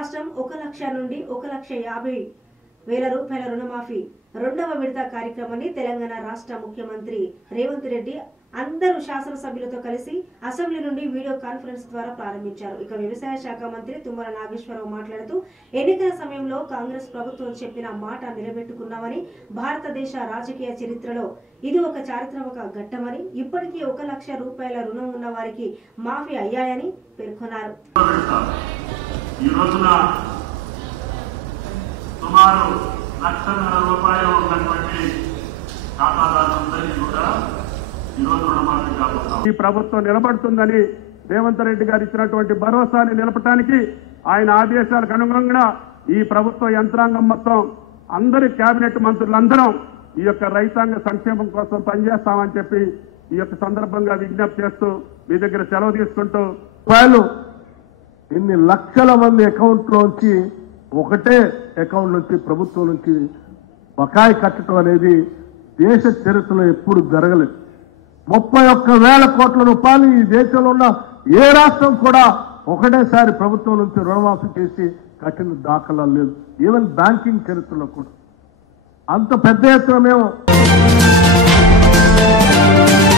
రాష్ట్రం 1,00,000 నుండి 1,50,000 రూపాయల రుణమాఫీ రెండవ విడత కార్యక్రమాన్ని తెలంగాణ రాష్ట్ర ముఖ్యమంత్రి రేవంత్ రెడ్డి అందరూ శాసనసభ్యులతో కలిసి అసెంబ్లీ నుండి వీడియో కాన్ఫరెన్స్ ద్వారా ప్రారంభించారు. ఇక వ్యవసాయ శాఖ మంత్రి తుమ్మల నాగేశ్వరరావు మాట్లాడుతూ ఎన్నికల సమయంలో కాంగ్రెస్ ప్రభుత్వం చెప్పిన మాట నిలబెట్టుకున్నామని, భారతదేశ రాజకీయ చరిత్రలో ఇది ఒక చారిత్రక ఘట్టమని, ఇప్పటికీ 1,00,000 రూపాయల రుణం ఉన్న వారికి మాఫీ అయ్యాయని పేర్కొన్నారు. ఈ ప్రభుత్వం నిలబడుతుందని రేవంత్ రెడ్డి గారు ఇచ్చినటువంటి భరోసాని నిలపడానికి ఆయన ఆదేశాలకు అనుగుణంగా ఈ ప్రభుత్వ యంత్రాంగం మొత్తం అందరి కేబినెట్ మంత్రులందరం ఈ యొక్క రైతాంగ సంక్షేమం కోసం పనిచేస్తామని చెప్పి ఈ యొక్క సందర్భంగా విజ్ఞప్తి చేస్తూ మీ దగ్గర సెలవు తీసుకుంటూ రూపాయలు ఇన్ని లక్షల మంది అకౌంట్ లోంచి ఒకటే అకౌంట్ నుంచి ప్రభుత్వం నుంచి బకాయి కట్టడం అనేది దేశ చరిత్రలో ఎప్పుడు జరగలేదు. 31,000 కోట్ల రూపాయలు ఈ దేశంలో ఉన్న ఏ రాష్ట్రం కూడా ఒకటేసారి ప్రభుత్వం నుంచి రుణమాఫీ చేసి కట్టిన దాఖలాలు లేదు. ఈవెన్ బ్యాంకింగ్ చరిత్రలో కూడా అంత పెద్ద ఎత్తున మేము